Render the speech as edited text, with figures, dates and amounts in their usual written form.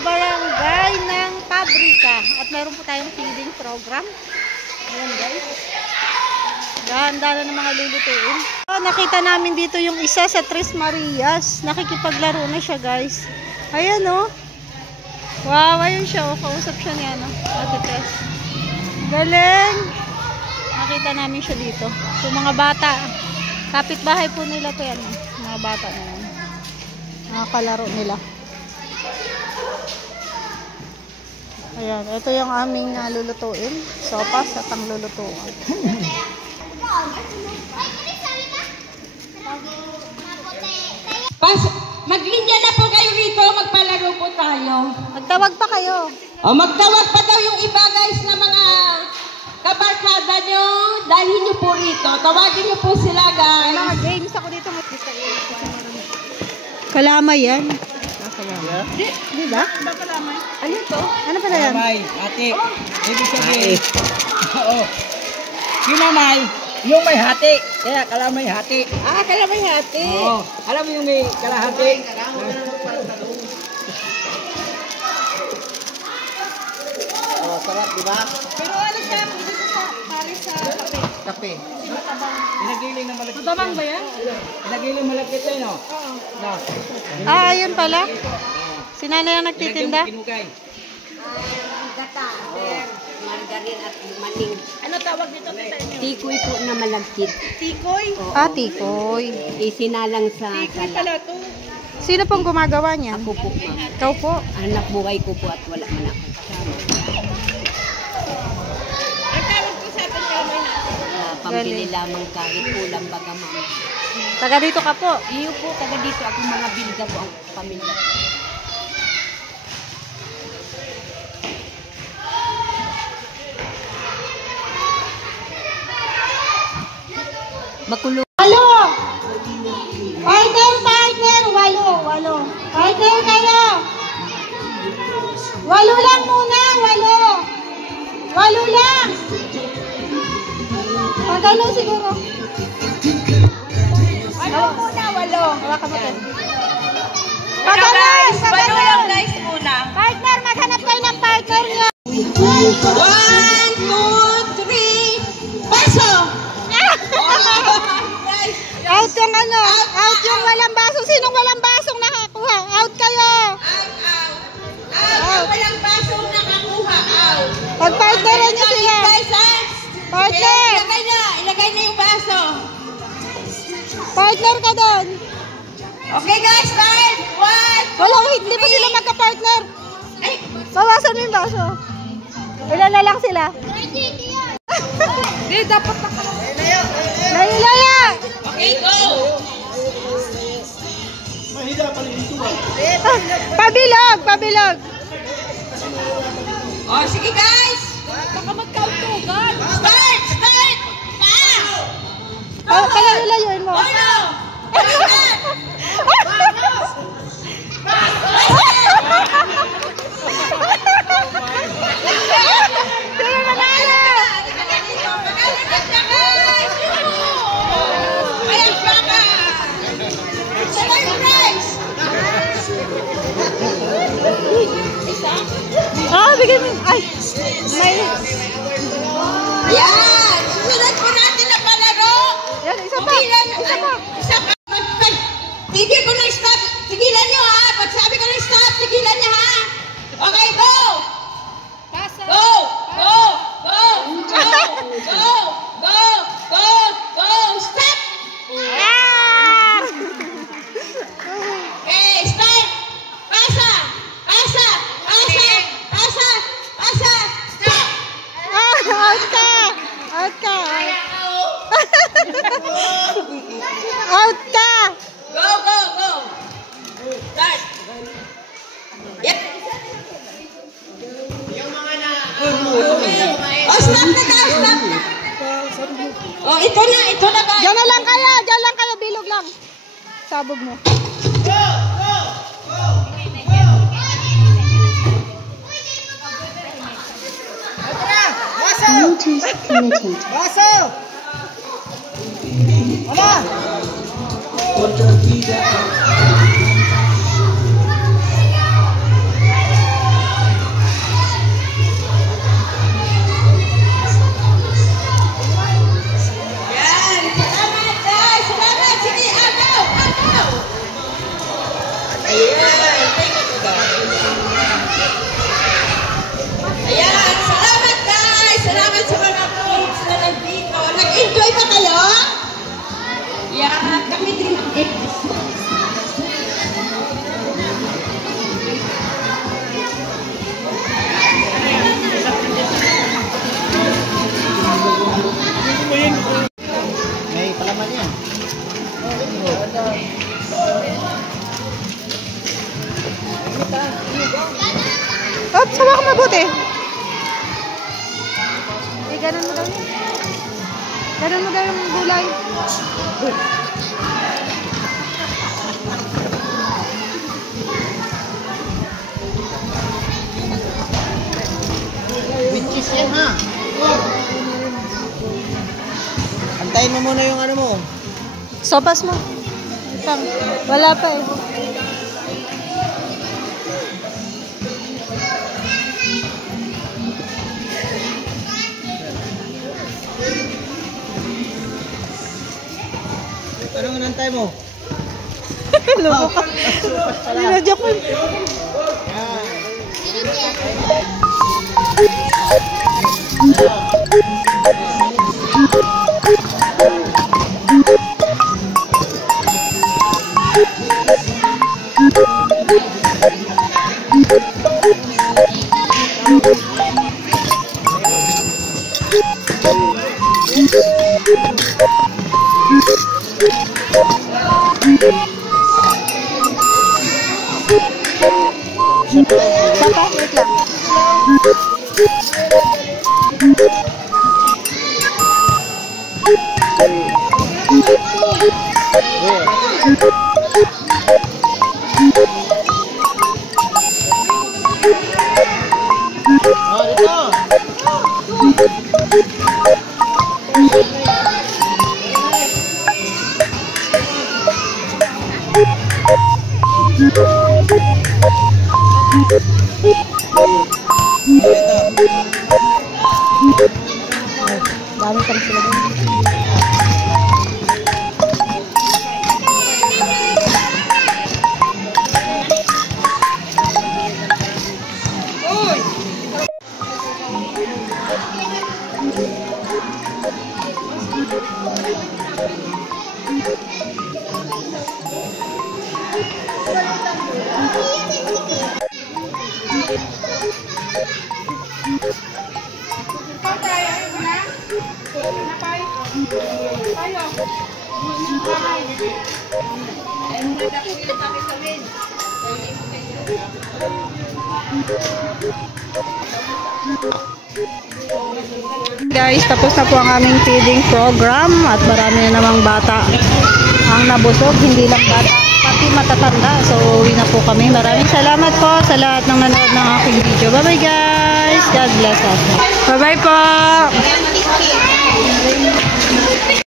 barangay ng Pabrika. At meron po tayong feeding program. Ayan guys. Dahan-dahan ng mga lulutuin. Nakita namin dito yung isa sa Tres Marias. Nakikipaglaro na siya guys. Ayan o. Wow, ayun siya o. Kausap siya niya no. Ate Tess. Galing. Nakita namin siya dito. So mga bata. Kapit-bahay po nila to yan. Mga bata na yan. Nakakalaro nila. Ayan. Ito yung aming lulutuin. Sopas at ang lulutuin. Maglinya na po kayo rito, magpalaro po tayo. Magtawag pa kayo. O magtawag pa daw yung iba guys na mga kabarkada nyo. Dahil nyo po rito. Tawagin nyo po sila guys. Mga games ako dito. Kalamay yan. Kalamay. Di ba? Kalamay. Ano to? Ano pala yan? Kalamay, ate. Ibig sabihin. Oo. Kinamay. Yung may hati. Kaya kalamay hati. Ah, kalamay hati. Oo. Alam mo yung may kalahati? Oh, sarap, di ba? Pero ano siya? Dito sa Paris sa kape. Kape. Inagiling na malapit. Matabang ba yan? Inagiling malapit eh, no? Oo. No. Ah, ayun pala. Si nanay ang nagtitinda. Kinukay. Gata, margarin at maning. Ano tawag dito sa inyo? Tikoy po na malagkit. Tikoy? Ah, tikoy. Isinalang sa sala. Sino pong gumagawa niyan? Ako po, ma'am. Ikaw po? Anak buhay ko po at wala man ako. Ang tawag po sa atin kalamay natin? Pambili lamang kahit ulam baga, ma'am. Taga dito ka po? Iyo po, taga dito ako mga bilga po ang pamilya. Makulo. Walo! Partner! Walo! Partner kayo! Walo lang muna! Walo lang! Pagano siguro? Walo muna, walo. Hawakan mo ito. Walo lang guys muna. Partner! Maghanap kayo ng partner nyo! 1, 2, 3, paso! Out yung ano? Out yung walang baso. Sinong walang basong nakakuha? Out kayo! Out! Walang baso nakakuha. Out! Pag-partneran nyo sila. Partner! Ilagay na yung baso. Partner ka doon. Okay guys, start! 1, Walang, hindi pa sila magka-partner. ay! Bawasan mo yung baso. Ilan na lang sila? Hindi, dapat nakalala. Layo-laya! Okay, go! Pabilog! Oh, sige guys! Baka magkautugan. Start! Palayo-layoin mo. Uno! Sino manalo? Bigyan mo. Ay! May... Yan! Susunod po natin na palaro! Yan, isa pa! Isa pa! Tigil ko na stop! Tigilan nyo ha! Pag sabi ko na stop, tigilan nyo ha! Okay, go! Go! Stop! Okay, start! Pasa! Stop! Out ka! Out ka! Go! Start! Yep! Oh, stop na! Oh, ito na guys! Diyan lang kayo, bilog lang. Sabog mo. Bluetooth connected. Baso! Wala! Nag-enjoy ba kayo? Yeah, kami din. May palaman yan. Oops, sawa ka mabuti. Ganun mo daw yun. Ganun mo daw yung gulay. With cheese yan ha. Antayin mo muna yung ano mo. Sopas mo. Itang. Wala pa eh. Anong inantay mo? Loko ka. Ninadya ko. Papa, wait lang. Dami pa rin sila dun. Guys, tapos na po ang aming feeding program at marami na namang bata ang nabusog, hindi lang bata, pati matatanda. So, uwi na po kami. Maraming salamat po sa lahat ng nanood ng aking video. Bye-bye guys! God bless us. Bye-bye po!